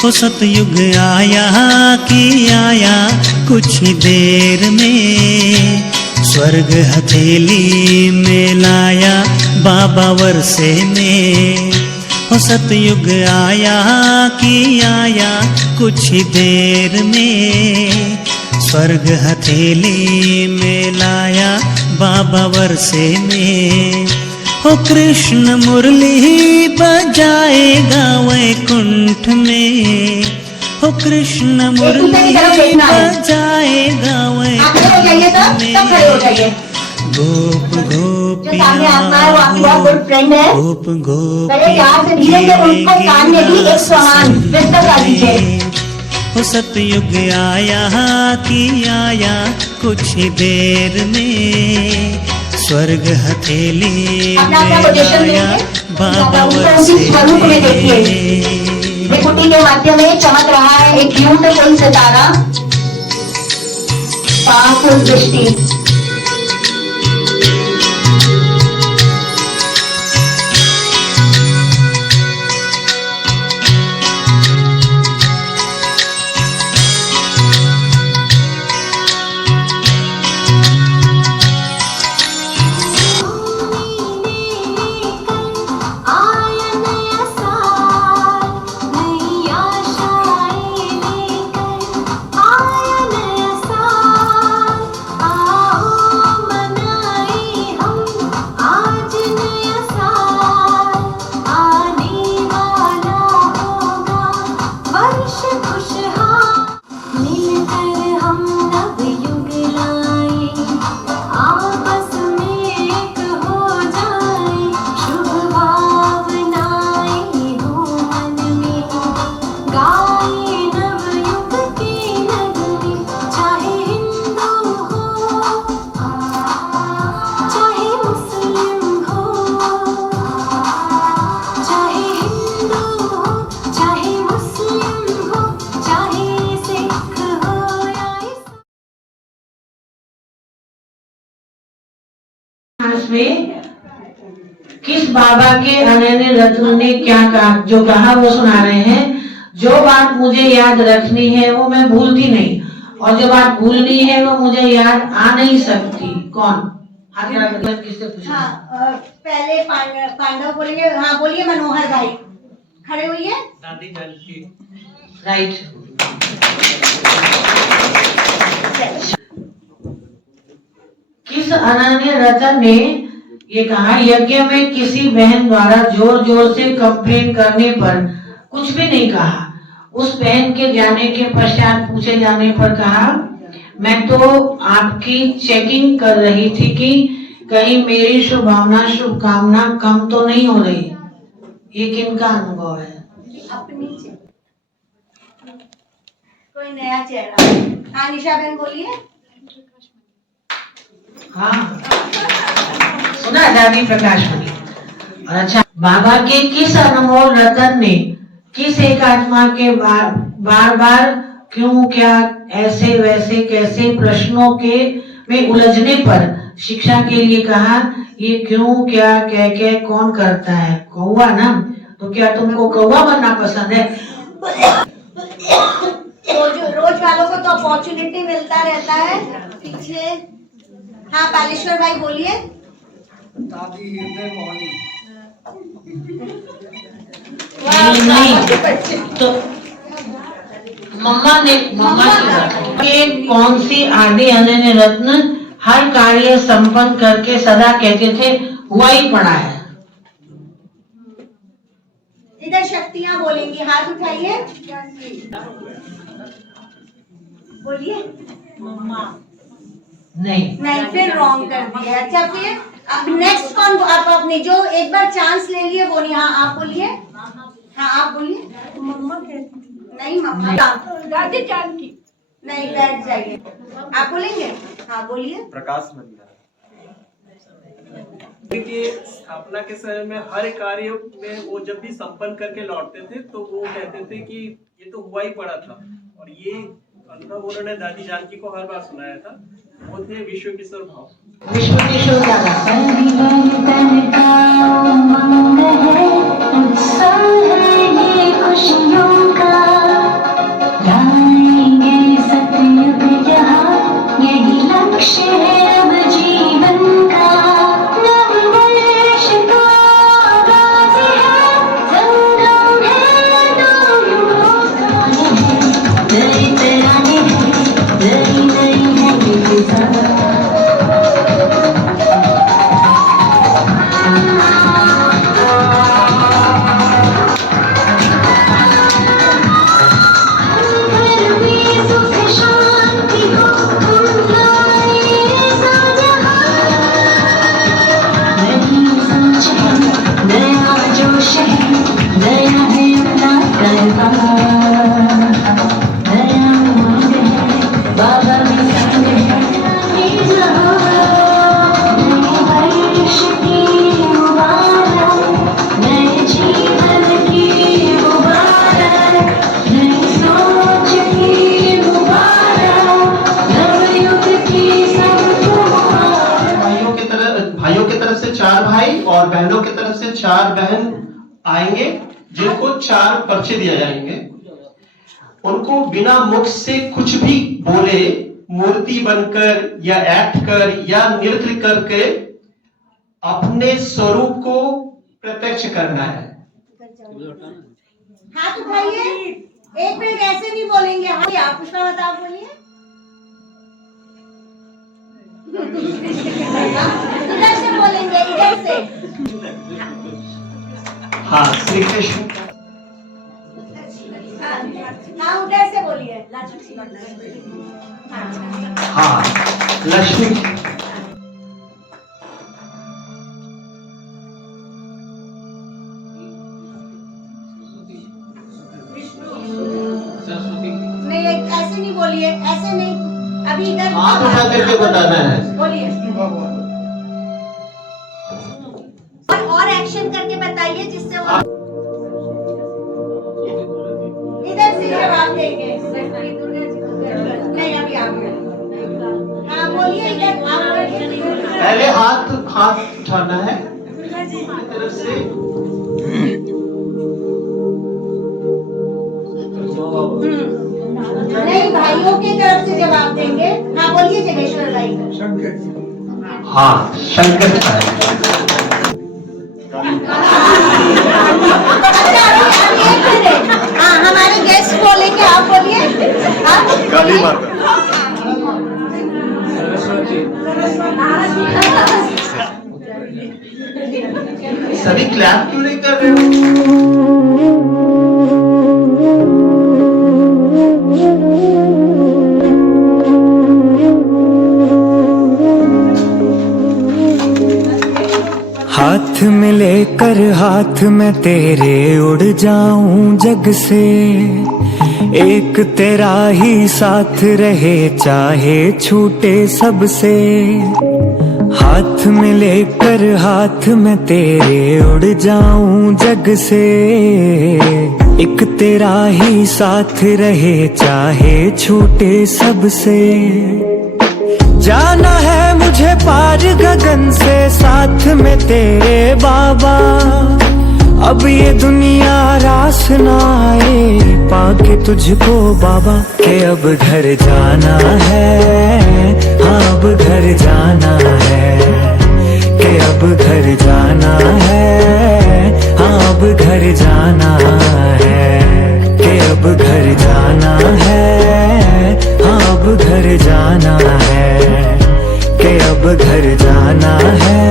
वो सतयुग आया कि आया कुछ ही देर में, स्वर्ग हथेली में लाया बाबा वर्षे में। वो सतयुग आया कि आया कुछ ही देर में, स्वर्ग हथेली में लाया बाबा वर्षे में। हो कृष्ण मुरली बजाएगा वैकुंठ में, हो कृष्ण मुरली बजाएगा वैकुंठ में। गोप गोपियाँ गोप गोपियाँ हो सतयुग आया कि आया कुछ ही देर में, स्वर्ग हथेली में लाया बाबा वर्षे में। त्रिपुटी के माध्यम में चमक रहा है एक ब्यूटीफुल सितारा, पावरफुल दृष्टि। में किस बाबा के अनन्य रत्न ने क्या कहा, जो कहा वो सुना रहे हैं। जो बात मुझे याद रखनी है वो मैं भूलती नहीं, और जो बात भूलनी है वो मुझे याद आ नहीं सकती। कौन हाथ खड़ा करके किससे पूछा? हाँ, पहले पांडव बोलेंगे। हाँ बोलिए मनोहर भाई, खड़े हुई है। दादी जानकी। राइट। किस अनन्य रतन ने ये कहा, यज्ञ में किसी बहन द्वारा जोर जोर से कंप्लेन करने पर कुछ भी नहीं कहा। उस बहन के जाने के पश्चात पूछे जाने पर कहा, मैं तो आपकी चेकिंग कर रही थी कि कहीं मेरी शुभकामना कम तो नहीं हो रही। ये किनका अनुभव है? अपनी कोई नया चेहरा। हाँ निशा बहन बोलिए। हाँ सुना दादी प्रकाश मणि। और अच्छा, बाबा के किस अनमोल रतन ने किस एक आत्मा के बार बार क्यों क्या ऐसे वैसे कैसे प्रश्नों के में उलझने पर शिक्षा के लिए कहा, ये क्यों क्या कह के कौन करता है? कौवा ना, तो क्या तुमको कौवा बनना पसंद है? रोज वालों को तो अपॉर्चुनिटी मिलता रहता है। पीछे हाँ बालेश्वर भाई बोलिए। नहीं तो मम्मा के कौन सी आदि अनन्य रत्न हर कार्य संपन्न करके सदा कहते थे हुआ ही पड़ा है? इधर शक्तियां बोलेंगी, हाथ उठाइए बोलिए। मम्मा नहीं फिर रॉन्ग कर दिया। अच्छा फिर अब नेक्स्ट कौन? आप अपने जो एक बार चांस ले लिए वो नहीं। हाँ आप बोलिए। हाँ आप बोलिए। मम्मा नहीं मम्मा दादी जानकी नहीं, बैठ जाइए। आप बोलेंगे? हाँ बोलिए। प्रकाश मंदिर की स्थापना के समय में हर कार्य में वो जब भी संपन्न करके लौटते थे तो वो कहते थे कि ये तो हुआ ही पड़ा था। और ये अनुभव उन्होंने दादी जानकी को हर बार सुनाया था। वो थे विश्व किशोर भाव। विश्व किशोर खुशियों का भाइयों की तरफ से 4 भाई और बहनों की तरफ से 4 बहन आएंगे, जिनको 4 पर्चे दिए जाएंगे। उनको बिना मुख से कुछ भी बोले, मूर्ति बनकर या एक्ट कर या नृत्य करके अपने स्वरूप को प्रत्यक्ष करना है। हाथ उठाइए, 1 मिनट ऐसे नहीं बोलेंगे। हाँ, आप पुष्पा मत आप बोलिए। इधर से बोलेंगे, इधर से। हाँ, श्री कृष्ण। हाँ, उधर से बोलिए। हाँ, लक्ष्मी। नहीं, ऐसे नहीं बोलिए, ऐसे नहीं। अभी इधर हाथ उठा करके बताना है। बोलिए। और एक्शन करके बताइए जिससे वो इधर से जवाब देंगे। नहीं, अभी आप हाँ बोलिए, इधर आप पहले हाथ उठाना है तरफ से। नहीं, भाइयों की तरफ से जवाब देंगे। हाँ बोलिए जगेश्वर भाई। हाँ, शंकर का है। हाँ, हमारे गेस्ट बोलेंगे, आप बोलिए। काली माता। सभी क्लैप क्यों नहीं कर रहे हो? हाथ में लेकर हाथ में तेरे उड़ जाऊं जग से, एक तेरा ही साथ रहे चाहे छूटे सबसे। हाथ में लेकर हाथ में तेरे उड़ जाऊं जग से, एक तेरा ही साथ रहे चाहे छूटे सबसे। जाना है मुझे पार गगन से साथ में तेरे बाबा, अब ये दुनिया रास ना आए पाके तुझको बाबा। के अब घर जाना है, हाँ अब घर जाना है, के अब घर जाना है, हाँ अब घर जाना है, के अब घर जाना है, हाँ अब घर जाना है, के अब घर जाना है।